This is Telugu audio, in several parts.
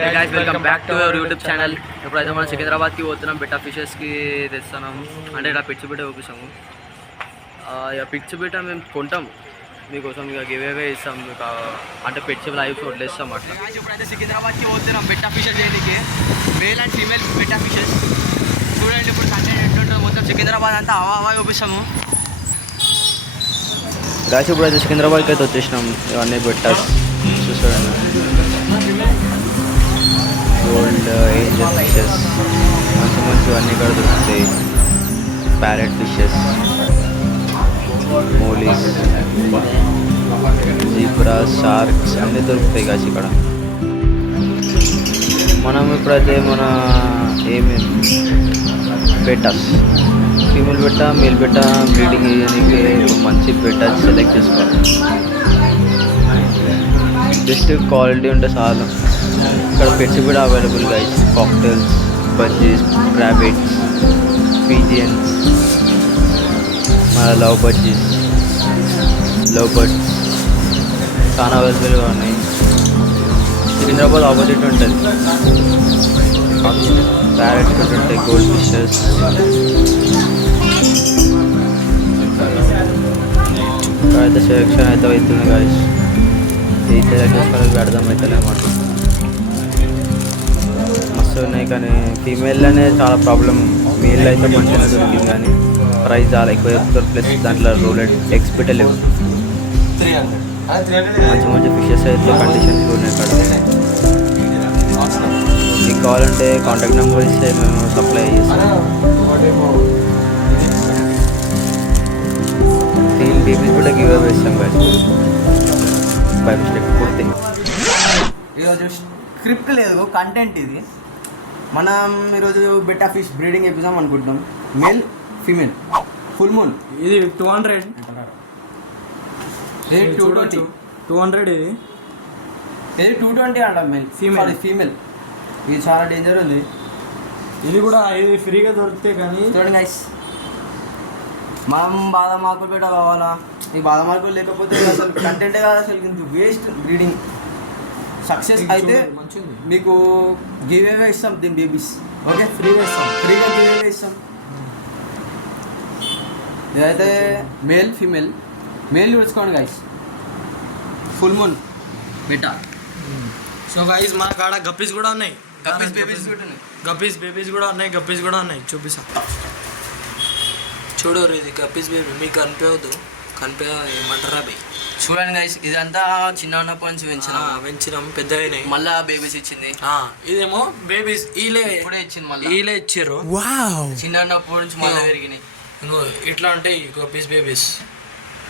Hey guys, welcome back to our YouTube channel. ఇప్పుడైతే మనం సికింద్రాబాద్కి పోతున్నాం. బెట్టా ఫిషెస్కి తెస్తున్నాం. అంటే ఇలా పిచ్చి బిట్ట చూపిస్తాము. ఇక పిచ్చి బిట్ట మేము కొంటాం మీకోసం, ఇక గివేవే ఇస్తాం మీకు. అంటే పిచ్చి లైఫ్ వదిలేస్తాం అట్లా. ఇప్పుడైతే సికింద్రాబాద్కి పోతున్నాం బెట్టా ఫిషెస్ చేయడానికి. మేల్ అండ్ ఫీమేల్ బెట్టా ఫిషెస్ చూడండి. ఇప్పుడు సండే ఎట్లుంటుందో మొత్తం సికింద్రాబాద్ అంతా హవా చూపిస్తాము. గాయస్ ఇప్పుడైతే సికింద్రాబాద్కి అయితే వచ్చేసినాం. ఇవన్నీ బెట్టాస్ చూస్తారండి. గోల్డ్ ఏంజల్ ఫిషెస్ మంచి మంచివన్నీ ఇక్కడ దొరుకుతాయి. Parrot fishes, mollies, zebra, sharks అన్నీ దొరుకుతాయి కాసి ఇక్కడ. మనం ఇప్పుడైతే మన ఏమేమి బెటాస్, ఫీమేల్ బెట్ట, మేల్ బెట్ట బ్రీడింగ్ చేయడానికి మంచి బెట్ట సెలెక్ట్ చేసుకోవాలి. జస్ట్ క్వాలిటీ ఉంటే చాలు. ఇక్కడ పెట్స్ కూడా available guys. Cocktails, bajjis, rabbits, pigeons, మన లవ్ బజ్జీస్, లవ్ బర్డ్స్ చాలా అవైలబుల్గా ఉన్నాయి. సికింద్రాబాద్ ఆపోజిట్ ఉంటుంది. ప్యారెట్స్ కూడా ఉంటాయి, గోల్డ్ ఫిషెస్. ఇక్కడైతే సెలెక్షన్ అయితే అవుతుంది గైస్. ఏ సెలెక్ట్ చేసుకోవడానికి అర్థమవుతుంది అన్నమాట. మస్తు ఉన్నాయి కానీ ఫీమేల్లోనే చాలా ప్రాబ్లం. మేల్ అయితే మంచిగా దొరికింది కానీ ప్రైస్ చాలా ఎక్కువ చెప్తారు. ప్లస్ దాంట్లో రూలెడ్ ఎగ్స్ పెట్టలేవు. మంచి మంచి ఫిషెస్ అయితే కండిషన్స్ ఉన్నాయి ఇక్కడ. మీకు కావాలంటే కాంటాక్ట్ నెంబర్ ఇస్తే మేము సప్లై చేస్తాం. దీని బేబీస్ కూడా గివ్ అవే ఇస్తాం కదా. బై మిస్టేక్ పూర్తి. ఈరోజు స్క్రిప్ట్ లేదు, కంటెంట్ ఇది. మనం ఈరోజు బెట్టా ఫిష్ బ్రీడింగ్ ఎపిద్దాం అనుకుంటున్నాం. Male female full moon. ఇది 200, ఇది 220, 200. ఇది 220 అంటాం. మేల్ ఫీమేల్ ఫీమేల్ ఇది చాలా డేంజర్ ఉంది. ఇది కూడా ఇది ఫ్రీగా దొరికితే కానీ. చూడండి గైస్, మనం బాదం ఆకులు పెట్ట కావాలా? ఈ బాదం ఆకులు లేకపోతే అసలు కంటెంటే కాదు, అసలు వేస్ట్ బ్రీడింగ్. సక్సెస్ అయితే మీకు గివ్ అవే ఇస్తాం దీని బేబీస్. ఓకే, ఫ్రీగా గివ్ అవే ఇస్తాం. ఇదైతే మేల్ ఫీమేల్. మేల్ చూసుకోండి guys, full moon beta. So guys మన కాడ గప్పీస్ కూడా ఉన్నాయి. గప్పీస్ బేబీస్ కూడా ఉన్నాయి. గప్పీస్ కూడా ఉన్నాయి. చూపిస్తా చూడు. ఇది గప్పీస్ బేబీ మీకు కనిపించదు. ఏమంటారా బై? చూడండి గైస్, ఇదంతా చిన్న ఉన్నప్పటి నుంచి పెంచినాం, పెద్దగా మళ్ళా బేబీస్ ఇచ్చింది. ఇదేమో బేబీస్ ఇప్పుడే ఇచ్చింది, మళ్ళీ ఇచ్చారు. చిన్న ఉన్నప్పటి నుంచి మళ్ళీ పెరిగినాయి. ఇట్లా ఉంటాయి గప్పీస్ బేబీస్.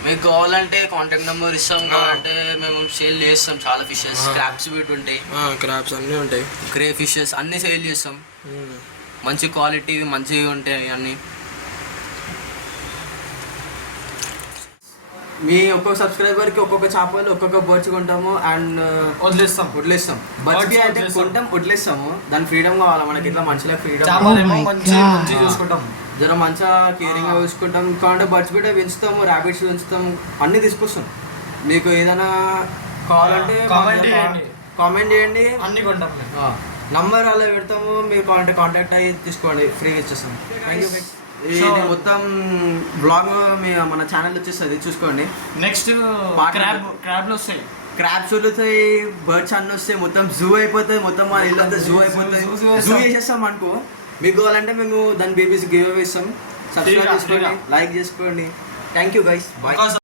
మీకు కావాలంటే కాంటాక్ట్ నెంబర్ ఇస్తాం. కావాలంటే మేము సేల్ చేస్తాం. చాలా ఫిషెస్, క్రాబ్స్ వీటి ఉంటాయి. క్రాబ్స్ అన్నీ ఉంటాయి. గ్రే ఫిషెస్ అన్నీ సేల్ చేస్తాం. మంచి క్వాలిటీ మంచిగా ఉంటాయి అన్నీ. మీ ఒక్కొక్క సబ్స్క్రైబర్కి ఒక్కొక్క చేపలు, ఒక్కొక్క బర్డ్స్ కొంటాము అండ్ వదిలేస్తాం. బర్డ్స్ అయితే కొంటాం, వదిలేస్తాము. దాని ఫ్రీడమ్ కావాలి మనకి. ఇట్లా మంచిగా ఫ్రీడమ్ చూసుకుంటాం, జర మంచిగా కేరింగ్గా చూసుకుంటాం. కావాలంటే బర్డ్స్ కూడా పెంచుతాము, ర్యాబిట్స్ పెంచుతాము, అన్నీ తీసుకొస్తాం. మీకు ఏదైనా కావాలంటే కామెంట్ చేయండి, అన్ని కొంటాం. నంబర్ అలా పెడతాము. మీరు కావాలంటే కాంటాక్ట్ అయ్యి తీసుకోండి, ఫ్రీగా ఇచ్చేస్తాం. Thank you. ఇది మొత్తం బ్లాగ్ మన ఛానల్ వచ్చేస్తుంది, చూసుకోండి. నెక్స్ట్ క్రాబ్లు వస్తాయి, క్రాబ్స్ వస్తాయి, బర్డ్స్ అన్నీ వస్తాయి. మొత్తం జూ అయిపోతుంది. మొత్తం మా ఇల్లు అంతా జూ అయిపోతుంది. జూ చేసేస్తాం అనుకో. మీకు కావాలంటే మేము దాని బేబీస్ గివ్ అవే ఇస్తాం. సబ్స్క్రైబ్ చేసుకోండి, లైక్ చేసుకోండి. Thank you guys, bye.